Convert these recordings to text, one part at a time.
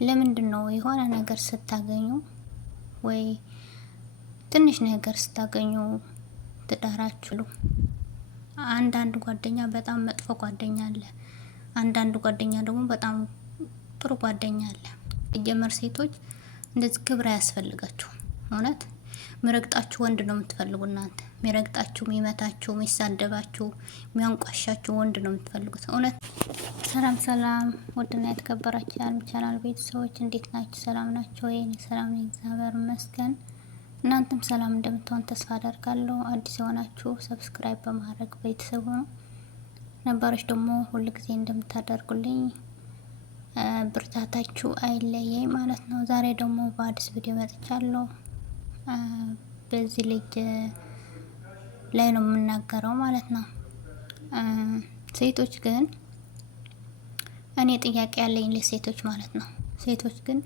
ለምንድን ነው የሆነ ነገር ስታገኙ ወይ ትንሽ ነገር ስታገኙ ትዳራችሁ? አንዳንድ ጓደኛ በጣም መጥፎ ጓደኛ አለ። አንዳንድ ጓደኛ ደግሞ በጣም ጥሩ ጓደኛ አለ። የጀመር ሴቶች እንደዚህ ክብር አያስፈልጋችሁም። እውነት ሚረግጣችሁ ወንድ ነው የምትፈልጉ እናንተ። ሚረግጣችሁ፣ ሚመታችሁ፣ ሚሳደባችሁ፣ ሚያንቋሻችሁ ወንድ ነው የምትፈልጉት። እውነት። ሰላም ሰላም፣ ውድና የተከበራችሁ ቻናል ቤተሰቦች እንዴት ናችሁ? ሰላም ናችሁ ወይ? እኔ ሰላም ነኝ፣ እግዚአብሔር ይመስገን። እናንተም ሰላም እንደምትሆን ተስፋ አደርጋለሁ። አዲስ የሆናችሁ ሰብስክራይብ በማድረግ ቤተሰብ ሁኑ። ነባሮች ደግሞ ሁሉ ጊዜ እንደምታደርጉልኝ ብርታታችሁ አይለየኝ ማለት ነው። ዛሬ ደግሞ በአዲስ ቪዲዮ መጥቻለሁ። በዚህ ልጅ ላይ ነው የምናገረው ማለት ነው። ሴቶች ግን እኔ ጥያቄ ያለኝ ለሴቶች ማለት ነው። ሴቶች ግን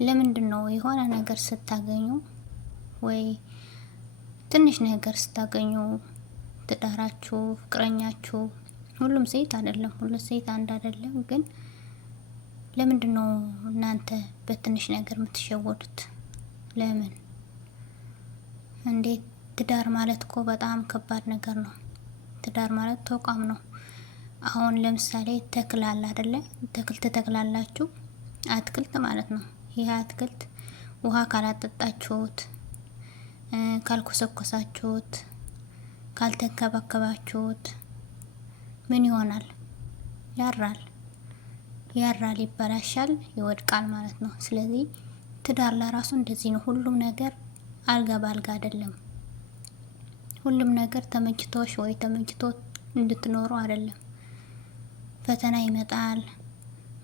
ለምንድን ነው የሆነ ነገር ስታገኙ ወይ ትንሽ ነገር ስታገኙ ትዳራችሁ፣ ፍቅረኛችሁ፣ ሁሉም ሴት አይደለም፣ ሁሉም ሴት አንድ አይደለም። ግን ለምንድን ነው እናንተ በትንሽ ነገር የምትሸወዱት? ለምን? እንዴት? ትዳር ማለት እኮ በጣም ከባድ ነገር ነው። ትዳር ማለት ተቋም ነው። አሁን ለምሳሌ ተክል አለ አይደለ? ተክል ትተክላላችሁ፣ አትክልት ማለት ነው። ይህ አትክልት ውሃ ካላጠጣችሁት፣ ካልኮሰኮሳችሁት፣ ካልተንከባከባችሁት ምን ይሆናል? ያራል፣ ይበላሻል፣ ይወድቃል ማለት ነው። ስለዚህ ትዳር ለራሱ እንደዚህ ነው። ሁሉም ነገር አልጋ ባልጋ አይደለም። ሁሉም ነገር ተመችቶሽ ወይ ተመችቶ እንድትኖሩ አይደለም። ፈተና ይመጣል፣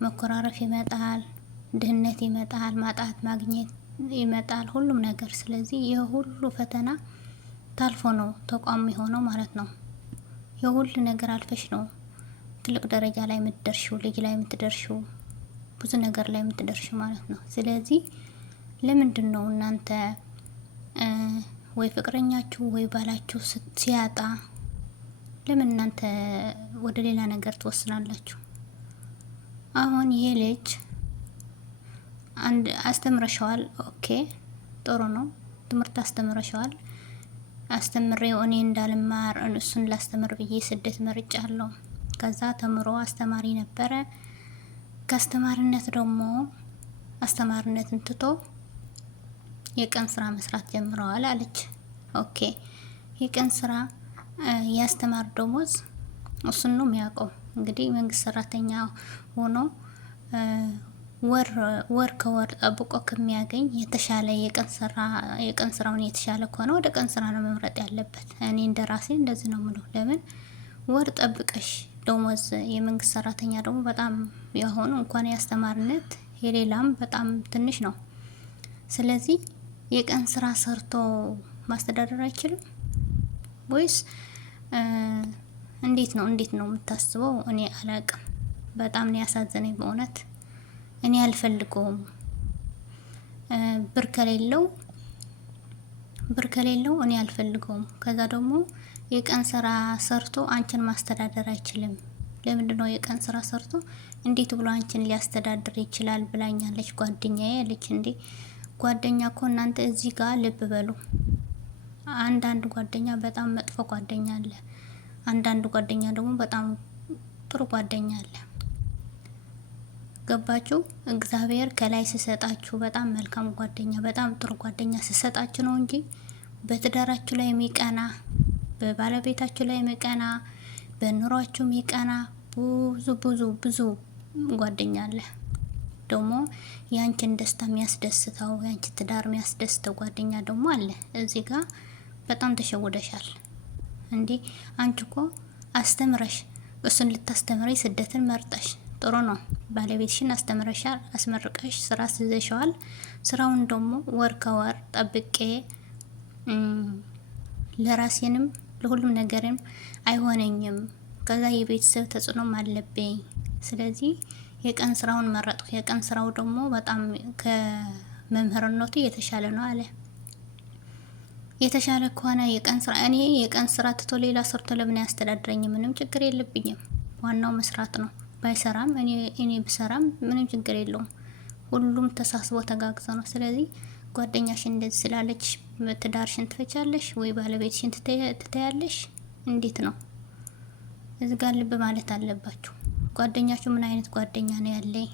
መኮራረፍ ይመጣል፣ ድህነት ይመጣል፣ ማጣት ማግኘት ይመጣል፣ ሁሉም ነገር። ስለዚህ የሁሉ ፈተና ታልፎ ነው ተቋም የሆነው ማለት ነው። የሁሉ ነገር አልፈሽ ነው ትልቅ ደረጃ ላይ የምትደርሺው፣ ልጅ ላይ የምትደርሺው፣ ብዙ ነገር ላይ የምትደርሺው ማለት ነው። ስለዚህ ለምንድን ነው እናንተ ወይ ፍቅረኛችሁ ወይ ባላችሁ ሲያጣ ለምን እናንተ ወደ ሌላ ነገር ትወስናላችሁ? አሁን ይሄ ልጅ አንድ አስተምረሻዋል፣ ኦኬ ጥሩ ነው። ትምህርት አስተምረሻዋል። አስተምሬው እኔ እንዳልማር እሱን ላስተምር ብዬ ስደት መርጫለሁ። ከዛ ተምሮ አስተማሪ ነበረ። ከአስተማሪነት ደግሞ አስተማሪነትን ትቶ የቀን ስራ መስራት ጀምረዋል አለች። ኦኬ የቀን ስራ ያስተማር ደሞዝ እሱን ነው የሚያውቀው። እንግዲህ መንግስት ሰራተኛ ሆኖ ወር ከወር ጠብቆ ከሚያገኝ የተሻለ የቀን ስራውን የተሻለ ከሆነ ወደ ቀን ስራ ነው መምረጥ ያለበት። እኔ እንደራሴ እንደዚህ ነው የምለው። ለምን ወር ጠብቀሽ ደሞዝ፣ የመንግስት ሰራተኛ ደግሞ በጣም የሆኑ እንኳን ያስተማርነት የሌላም በጣም ትንሽ ነው። ስለዚህ የቀን ስራ ሰርቶ ማስተዳደር አይችልም ወይስ እንዴት ነው የምታስበው? እኔ አላቅም። በጣም ነው ያሳዘነኝ በእውነት። እኔ አልፈልገውም። ብር ከሌለው እኔ አልፈልገውም። ከዛ ደግሞ የቀን ስራ ሰርቶ አንቺን ማስተዳደር አይችልም። ለምንድነው የቀን ስራ ሰርቶ እንዴት ብሎ አንቺን ሊያስተዳድር ይችላል ብላኛለች ጓደኛዬ አለች። እንዴ ጓደኛ እኮ እናንተ እዚህ ጋር ልብ በሉ። አንዳንድ ጓደኛ በጣም መጥፎ ጓደኛ አለ። አንዳንድ ጓደኛ ደግሞ በጣም ጥሩ ጓደኛ አለ። ገባችሁ? እግዚአብሔር ከላይ ሲሰጣችሁ በጣም መልካም ጓደኛ፣ በጣም ጥሩ ጓደኛ ሲሰጣችሁ ነው እንጂ በትዳራችሁ ላይ የሚቀና፣ በባለቤታችሁ ላይ የሚቀና፣ በኑሯችሁ የሚቀና ብዙ ጓደኛ አለ። ደግሞ ያንቺን ደስታ የሚያስደስተው፣ ያንቺ ትዳር የሚያስደስተው ጓደኛ ደግሞ አለ። እዚህ ጋር በጣም ተሸውደሻል። እንዴ አንቺ እኮ አስተምረሽ እሱን ልታስተምሪ ስደትን መርጠሽ ጥሩ ነው። ባለቤትሽን አስተምረሻል፣ አስመርቀሽ ስራ አስይዘሻል። ስራውን ደግሞ ወር ከወር ጠብቄ ለራሴንም ለሁሉም ነገርም አይሆነኝም። ከዛ የቤተሰብ ተጽዕኖም አለብኝ። ስለዚህ የቀን ስራውን መረጥኩ። የቀን ስራው ደግሞ በጣም ከመምህርነቱ የተሻለ ነው አለ። የተሻለ ከሆነ የቀን ስራ ትቶ ሌላ ሰርቶ ለምን ያስተዳድረኝ? ምንም ችግር የለብኝም። ዋናው መስራት ነው። ባይሰራም እኔ ብሰራም ምንም ችግር የለውም። ሁሉም ተሳስቦ ተጋግዞ ነው። ስለዚህ ጓደኛሽን እንደዚህ ስላለች ትዳርሽን ትፈቻለሽ ወይ ባለቤትሽን ትተያለሽ? እንዴት ነው? እዚህ ጋር ልብ ማለት አለባችሁ። ጓደኛችሁ ምን አይነት ጓደኛ ነው ያለኝ?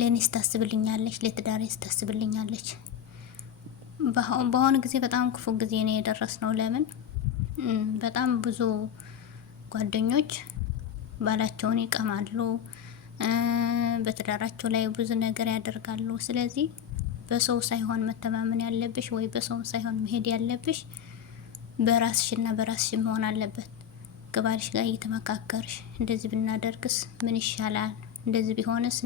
ለኔስ ታስብልኛለች? ለትዳሬስ ታስብልኛለች? በአሁኑ ጊዜ በጣም ክፉ ጊዜ ነው የደረስነው። ለምን በጣም ብዙ ጓደኞች ባላቸውን ይቀማሉ፣ በትዳራቸው ላይ ብዙ ነገር ያደርጋሉ። ስለዚህ በሰው ሳይሆን መተማመን ያለብሽ ወይ በሰው ሳይሆን መሄድ ያለብሽ በራስሽና በራስሽ መሆን አለበት። ከባልሽ ጋር እየተመካከርሽ እንደዚህ ብናደርግስ ምን ይሻላል፣ እንደዚህ ቢሆንስ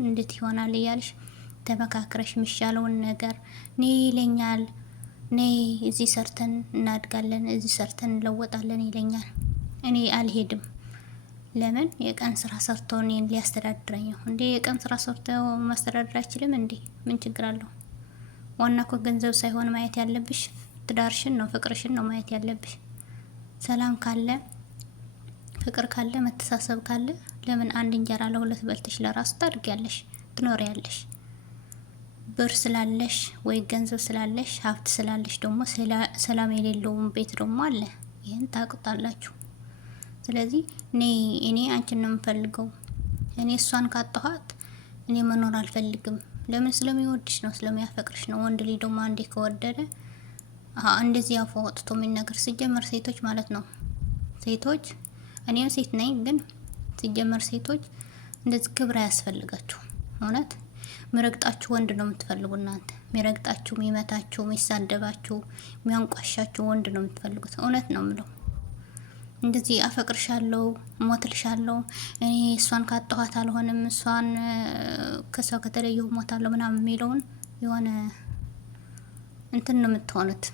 እንዴት ይሆናል እያልሽ ተመካክረሽ የሚሻለውን ነገር ነይ ይለኛል፣ ነይ እዚህ ሰርተን እናድጋለን፣ እዚህ ሰርተን እንለወጣለን ይለኛል። እኔ አልሄድም። ለምን? የቀን ስራ ሰርቶ እኔን ሊያስተዳድረኝ ነው እንዴ? የቀን ስራ ሰርቶ ማስተዳደር አይችልም እንዴ? ምን ችግር አለው? ዋና እኮ ገንዘብ ሳይሆን ማየት ያለብሽ ትዳርሽን ነው፣ ፍቅርሽን ነው ማየት ያለብሽ። ሰላም ካለ፣ ፍቅር ካለ፣ መተሳሰብ ካለ ለምን አንድ እንጀራ ለሁለት በልተሽ ለራስ ታድጊያለሽ፣ ትኖሪያለሽ። ብር ስላለሽ ወይ ገንዘብ ስላለሽ ሀብት ስላለሽ ደግሞ ሰላም የሌለውን ቤት ደግሞ አለ። ይህን ታውቁታላችሁ። ስለዚህ እኔ አንቺን ነው የምፈልገው። እኔ እሷን ካጣኋት እኔ መኖር አልፈልግም። ለምን? ስለሚወድሽ ነው፣ ስለሚያፈቅርሽ ነው። ወንድ ልጅ ደግሞ አንዴ ከወደደ እንደዚህ አፉ ወጥቶ የሚነገር ሲጀመር ሴቶች ማለት ነው። ሴቶች እኔም ሴት ነኝ፣ ግን ሲጀመር ሴቶች እንደዚህ ክብር አያስፈልጋችሁ። እውነት ሚረግጣችሁ ወንድ ነው የምትፈልጉ እናንተ። ሚረግጣችሁ፣ ሚመታችሁ፣ ሚሳደባችሁ፣ ሚያንቋሻችሁ ወንድ ነው የምትፈልጉት። እውነት ነው የምለው። እንደዚህ አፈቅርሻለሁ፣ ሞትልሻለሁ፣ እኔ እሷን ካጣኋት አልሆንም፣ እሷን ከሰው ከተለየሁ ሞታለሁ ምናምን የሚለውን የሆነ እንትን ነው የምትሆኑት።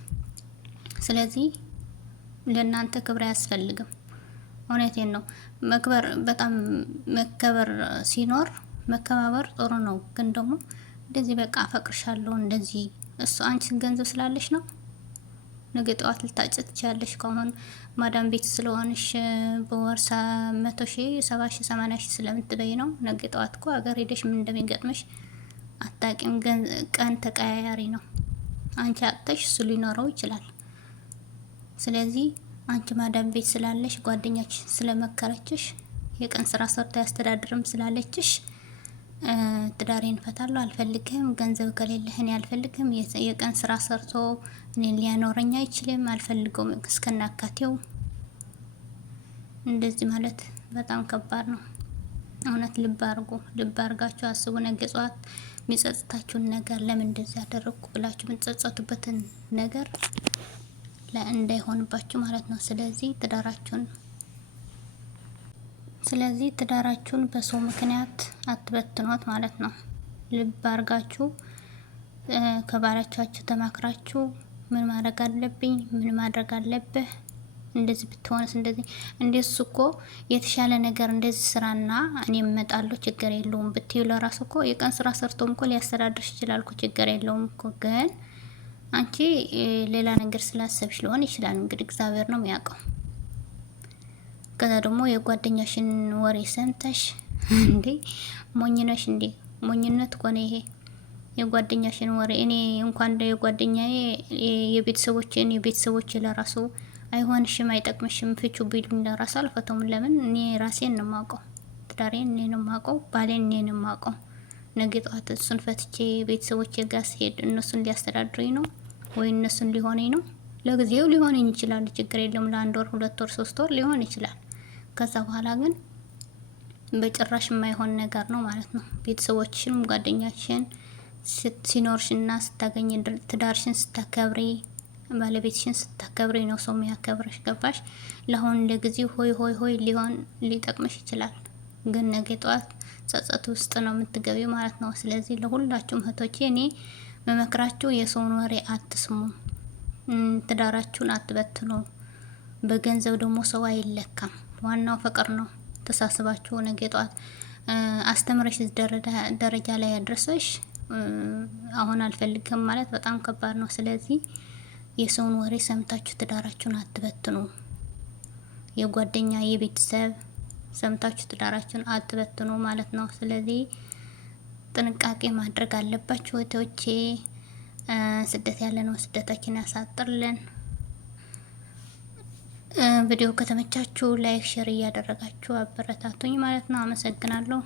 ስለዚህ ለእናንተ ክብር አያስፈልግም። እውነቴን ነው። በጣም መከበር ሲኖር መከባበር ጥሩ ነው። ግን ደግሞ እንደዚህ በቃ አፈቅርሻለሁ እንደዚህ እሱ አንቺ ገንዘብ ስላለሽ ነው። ነገ ጠዋት ልታጭት ትችያለሽ። ከሆነ ማዳም ቤት ስለሆንሽ በወር 100,000 70,000 80,000 ስለምትበይ ነው። ነገ ጠዋት እኮ ሀገር ሄደሽ ምን እንደሚገጥምሽ አታቂም። ቀን ተቀያያሪ ነው። አንቺ አጥተሽ እሱ ሊኖረው ይችላል። ስለዚህ አንቺ ማዳም ቤት ስላለሽ ጓደኛች ስለመከረችሽ የቀን ስራ ሰርቶ ያስተዳድርም ስላለችሽ ትዳሬን ፈታለሁ አልፈልግም፣ ገንዘብ ከሌለህ እኔ አልፈልግም፣ የቀን ስራ ሰርቶ እኔን ሊያኖረኝ አይችልም፣ አልፈልገውም እስከናካቴው። እንደዚህ ማለት በጣም ከባድ ነው። እውነት ልብ አርጋችሁ አስቡ። ነገ ጧት የሚጸጽታችሁን ነገር ለምን እንደዚህ ያደረኩ ብላችሁ የምትጸጸቱበትን ነገር እንዳይሆንባችሁ ማለት ነው። ስለዚህ ትዳራችሁን በሰው ምክንያት አትበትኗት ማለት ነው። ልብ አርጋችሁ ከባላቻችሁ ተማክራችሁ ምን ማድረግ አለብኝ፣ ምን ማድረግ አለብህ፣ እንደዚህ ብትሆንስ፣ እንደዚህ እኮ የተሻለ ነገር እንደዚህ ስራና እኔ እመጣለሁ ችግር የለውም ብትዩ ለራሱ እኮ የቀን ስራ ሰርቶም እኮ ሊያስተዳድርሽ ይችላል እኮ ችግር የለውም እኮ። ግን አንቺ ሌላ ነገር ስላሰብሽ ሊሆን ይችላል። እንግዲህ እግዚአብሔር ነው የሚያውቀው። ከዛ ደግሞ የጓደኛሽን ወሬ ሰምተሽ እንዴ ሞኝነሽ እንዴ? ሞኝነት እኮ ነው ይሄ። የጓደኛሽን ወሬ እኔ እንኳን የጓደኛዬ የቤተሰቦቼ ለራሱ አይሆንሽም፣ አይጠቅምሽም፣ ፍቹ ቢሉኝ ለራሱ አልፈተውም። ለምን? እኔ ራሴን ነው የማውቀው፣ ትዳሬን እኔ ነው የማውቀው፣ ባሌን እኔ ነው የማውቀው። ነገ ጠዋት እሱን ፈትቼ ቤተሰቦቼ ጋር ሲሄድ እነሱን ሊያስተዳድሩኝ ነው ወይ እነሱን ሊሆነኝ ነው? ለጊዜው ሊሆነኝ ይችላል፣ ችግር የለም። ለ1 ወር 2 ወር 3 ወር ሊሆን ይችላል። ከዛ በኋላ ግን በጭራሽ የማይሆን ነገር ነው ማለት ነው። ቤተሰቦችሽንም ጓደኛሽን ሲኖርሽና ስታገኝ ትዳርሽን ስታከብሪ ባለቤትሽን ስታከብሪ ነው ሰው የሚያከብርሽ። ገባሽ? ለአሁን ለጊዜው ሆይ ሊጠቅምሽ ይችላል፣ ግን ነገ ጠዋት ጸጸት ውስጥ ነው የምትገቢው ማለት ነው። ስለዚህ ለሁላችሁም እህቶቼ እኔ መመክራችሁ የሰውን ወሬ አትስሙ፣ ትዳራችሁን አትበትኑ። በገንዘብ ደግሞ ሰው አይለካም። ዋናው ፍቅር ነው። ተሳስባችሁ ነገ ጠዋት አስተምረሽ ደረጃ ላይ ያድርሰሽ አሁን አልፈልግም ማለት በጣም ከባድ ነው። ስለዚህ የሰውን ወሬ ሰምታችሁ ትዳራችሁን አትበትኑ። የጓደኛ የቤተሰብ ሰምታችሁ ትዳራችሁን አትበትኑ ማለት ነው። ስለዚህ ጥንቃቄ ማድረግ አለባችሁ እህቶቼ። ስደት ያለ ነው ስደታችን ያሳጥርልን። ቪዲዮ ከተመቻችሁ ላይክ ሼር እያደረጋችሁ አበረታቱኝ ማለት ነው። አመሰግናለሁ።